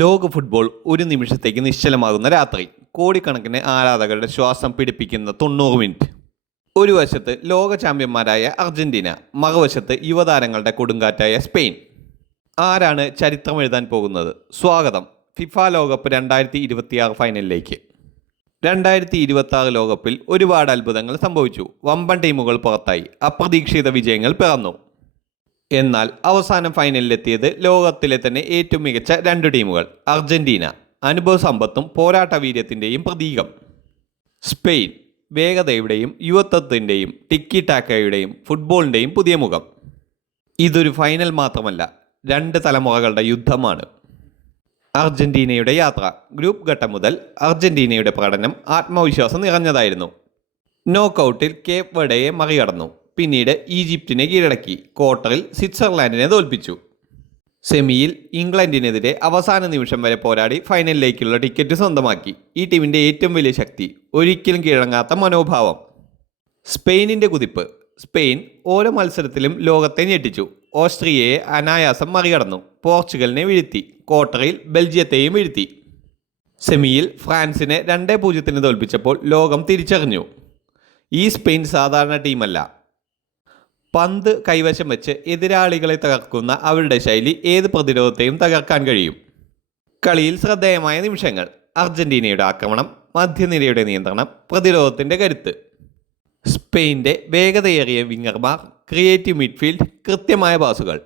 ലോക ഫുട്ബോൾ ഒരു നിമിഷത്തേക്ക് നിശ്ചലമാകുന്ന രാത്രി. കോടിക്കണക്കിന് ആരാധകരുടെ ശ്വാസം പിടിപ്പിക്കുന്ന 90 മിനിറ്റ്. ഒരു വശത്ത് ലോക ചാമ്പ്യന്മാരായ അർജന്റീന, മറുവശത്ത് യുവതാരങ്ങളുടെ കൊടുങ്കാറ്റായ സ്പെയിൻ. ആരാണ് ചരിത്രം എഴുതാൻ പോകുന്നത്? സ്വാഗതം ഫിഫ ലോകകപ്പ് 2026 ഫൈനലിലേക്ക്. 2026 ലോകകപ്പിൽ ഒരുപാട് അത്ഭുതങ്ങൾ സംഭവിച്ചു. വമ്പൻ ടീമുകൾ പുറത്തായി, അപ്രതീക്ഷിത വിജയങ്ങൾ പിറന്നു. എന്നാൽ അവസാനം ഫൈനലിലെത്തിയത് ലോകത്തിലെ തന്നെ ഏറ്റവും മികച്ച രണ്ട് ടീമുകൾ. അർജന്റീന അനുഭവ സമ്പത്തും പോരാട്ട വീര്യത്തിൻ്റെയും പ്രതീകം. സ്പെയിൻ വേഗതയുടെയും യുവത്വത്തിൻ്റെയും ടിക്കി ടാക്കയുടെയും ഫുട്ബോളിൻ്റെയും പുതിയ മുഖം. ഇതൊരു ഫൈനൽ മാത്രമല്ല, രണ്ട് തലമുറകളുടെ യുദ്ധമാണ്. അർജന്റീനയുടെ യാത്ര. ഗ്രൂപ്പ് ഘട്ടം മുതൽ അർജന്റീനയുടെ പ്രകടനം ആത്മവിശ്വാസം നിറഞ്ഞതായിരുന്നു. നോക്കൌട്ടിൽ കേപ്പ് വെർഡയെ മറികടന്നു. പിന്നീട് ഈജിപ്തിനെ കീഴടക്കി. ക്വാർട്ടറിൽ സ്വിറ്റ്സർലാൻഡിനെ തോൽപ്പിച്ചു. സെമിയിൽ ഇംഗ്ലണ്ടിനെതിരെ അവസാന നിമിഷം വരെ പോരാടി ഫൈനലിലേക്കുള്ള ടിക്കറ്റ് സ്വന്തമാക്കി. ഈ ടീമിൻ്റെ ഏറ്റവും വലിയ ശക്തി ഒരിക്കലും കീഴടങ്ങാത്ത മനോഭാവം. സ്പെയിനിൻ്റെ കുതിപ്പ്. സ്പെയിൻ ഓരോ മത്സരത്തിലും ലോകത്തെ ഞെട്ടിച്ചു. ഓസ്ട്രിയയെ അനായാസം മറികടന്നു. പോർച്ചുഗലിനെ വീഴ്ത്തി. ക്വാർട്ടറിൽ ബെൽജിയത്തെയും വീഴ്ത്തി. സെമിയിൽ ഫ്രാൻസിനെ 2-0 തോൽപ്പിച്ചപ്പോൾ ലോകം തിരിച്ചറിഞ്ഞു, ഈ സ്പെയിൻ സാധാരണ ടീമല്ല. പന്ത് കൈവശം വെച്ച് എതിരാളികളെ തകർക്കുന്ന അവരുടെ ശൈലി ഏത് പ്രതിരോധത്തെയും തകർക്കാൻ കഴിയും. കളിയിൽ ശ്രദ്ധേയമായ നിമിഷങ്ങൾ. അർജന്റീനയുടെ ആക്രമണം, മധ്യനിരയുടെ നിയന്ത്രണം, പ്രതിരോധത്തിൻ്റെ കരുത്ത്. സ്പെയിൻ്റെ വേഗതയേറിയ വിങ്ങർമാർ, ക്രിയേറ്റീവ് മിഡ്ഫീൽഡ്, കൃത്യമായ പാസുകൾ.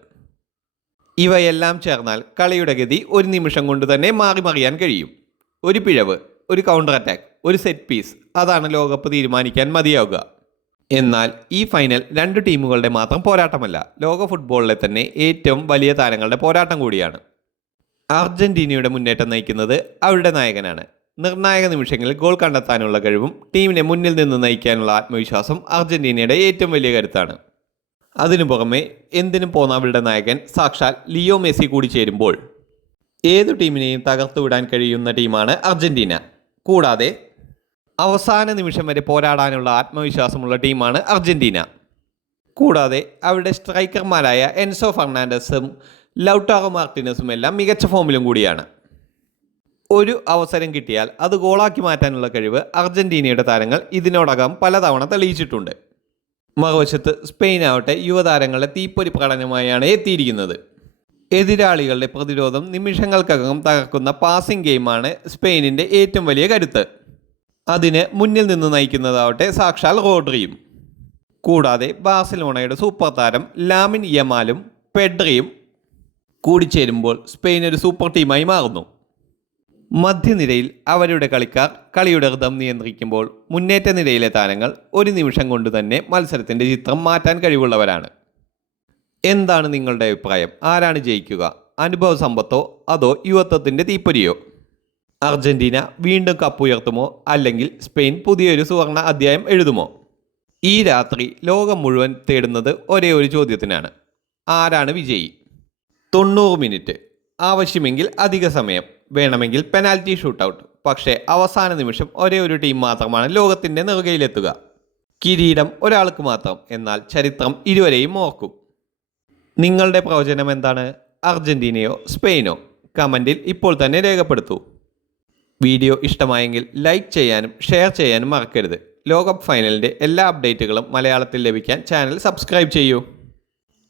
ഇവയെല്ലാം ചേർന്നാൽ കളിയുടെ ഗതി ഒരു നിമിഷം കൊണ്ട് തന്നെ മാറിമറിയാൻ കഴിയും. ഒരു പിഴവ്, ഒരു കൗണ്ടർ അറ്റാക്ക്, ഒരു സെറ്റ് പീസ്, അതാണ് ലോകകപ്പ് തീരുമാനിക്കാൻ മതിയാവുക. എന്നാൽ ഈ ഫൈനൽ രണ്ട് ടീമുകളുടെ മാത്രം പോരാട്ടമല്ല, ലോക ഫുട്ബോളിലെ തന്നെ ഏറ്റവും വലിയ താരങ്ങളുടെ പോരാട്ടം കൂടിയാണ്. അർജന്റീനയുടെ മുന്നേറ്റം നയിക്കുന്നത് അവരുടെ നായകനാണ്. നിർണായക നിമിഷങ്ങളിൽ ഗോൾ കണ്ടെത്താനുള്ള കഴിവും ടീമിനെ മുന്നിൽ നിന്ന് നയിക്കാനുള്ള ആത്മവിശ്വാസം അർജന്റീനയുടെ ഏറ്റവും വലിയ കരുത്താണ്. അതിനു പുറമെ എന്തിനും പോന്ന അവരുടെ നായകൻ സാക്ഷാൽ ലിയോ മെസ്സി കൂടി ചേരുമ്പോൾ ഏതു ടീമിനെയും തകർത്തുവിടാൻ കഴിയുന്ന ടീമാണ് അർജന്റീന. കൂടാതെ അവസാന നിമിഷം വരെ പോരാടാനുള്ള ആത്മവിശ്വാസമുള്ള ടീമാണ് അർജന്റീന. കൂടാതെ അവരുടെ സ്ട്രൈക്കർമാരായ എൻസോ ഫെർണാണ്ടസും ലൗട്ടാറോ മാർട്ടിനസും എല്ലാം മികച്ച ഫോമിലും കൂടിയാണ്. ഒരു അവസരം കിട്ടിയാൽ അത് ഗോളാക്കി മാറ്റാനുള്ള കഴിവ് അർജന്റീനയുടെ താരങ്ങൾ ഇതിനോടകം പലതവണ തെളിയിച്ചിട്ടുണ്ട്. മറുവശത്ത് സ്പെയിൻ ആവട്ടെ യുവതാരങ്ങളുടെ തീപ്പൊരി പ്രകടനമായാണ് എത്തിയിരിക്കുന്നത്. എതിരാളികളുടെ പ്രതിരോധം നിമിഷങ്ങൾക്കകം തകർക്കുന്ന പാസിംഗ് ഗെയിമാണ് സ്പെയിനിൻ്റെ ഏറ്റവും വലിയ കരുത്ത്. അതിന് മുന്നിൽ നിന്ന് നയിക്കുന്നതാവട്ടെ സാക്ഷാൽ റോഡ്രിയും. കൂടാതെ ബാഴ്സലോണയുടെ സൂപ്പർ താരം ലാമിൻ യമാലും പെഡ്രിയും കൂടിച്ചേരുമ്പോൾ സ്പെയിൻ ഒരു സൂപ്പർ ടീമായി മാറുന്നു. മധ്യനിരയിൽ അവരുടെ കളിക്കാർ കളിയുടെ ഋതം നിയന്ത്രിക്കുമ്പോൾ മുന്നേറ്റ നിരയിലെ താരങ്ങൾ ഒരു നിമിഷം കൊണ്ട് തന്നെ മത്സരത്തിൻ്റെ ചിത്രം മാറ്റാൻ കഴിവുള്ളവരാണ്. എന്താണ് നിങ്ങളുടെ അഭിപ്രായം? ആരാണ് ജയിക്കുക? അനുഭവ സമ്പത്തോ അതോ യുവത്വത്തിൻ്റെ തീപ്പൊരിയോ? അർജന്റീന വീണ്ടും കപ്പുയർത്തുമോ, അല്ലെങ്കിൽ സ്പെയിൻ പുതിയൊരു സുവർണ അധ്യായം എഴുതുമോ? ഈ രാത്രി ലോകം മുഴുവൻ തേടുന്നത് ഒരേ ഒരു ചോദ്യത്തിനാണ്: ആരാണ് വിജയി? 90 മിനിറ്റ്, ആവശ്യമെങ്കിൽ അധിക സമയം, വേണമെങ്കിൽ പെനാൽറ്റി ഷൂട്ടൗട്ട്. പക്ഷേ അവസാന നിമിഷം ഒരേ ഒരു ടീം മാത്രമാണ് ലോകത്തിൻ്റെ നെറുകയിലെത്തുക. കിരീടം ഒരാൾക്ക് മാത്രം, എന്നാൽ ചരിത്രം ഇരുവരെയും ഓർക്കും. നിങ്ങളുടെ പ്രവചനം എന്താണ്? അർജന്റീനയോ സ്പെയിനോ? കമൻറ്റിൽ ഇപ്പോൾ തന്നെ രേഖപ്പെടുത്തൂ. വീഡിയോ ഇഷ്ടമായെങ്കിൽ ലൈക്ക് ചെയ്യാനും ഷെയർ ചെയ്യാനും മറക്കരുത്. ലോകകപ്പ് ഫൈനലിൻ്റെ എല്ലാ അപ്ഡേറ്റുകളും മലയാളത്തിൽ ലഭിക്കാൻ ചാനൽ സബ്സ്ക്രൈബ് ചെയ്യൂ.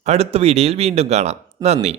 അടുത്ത വീഡിയോയിൽ വീണ്ടും കാണാം. നന്ദി.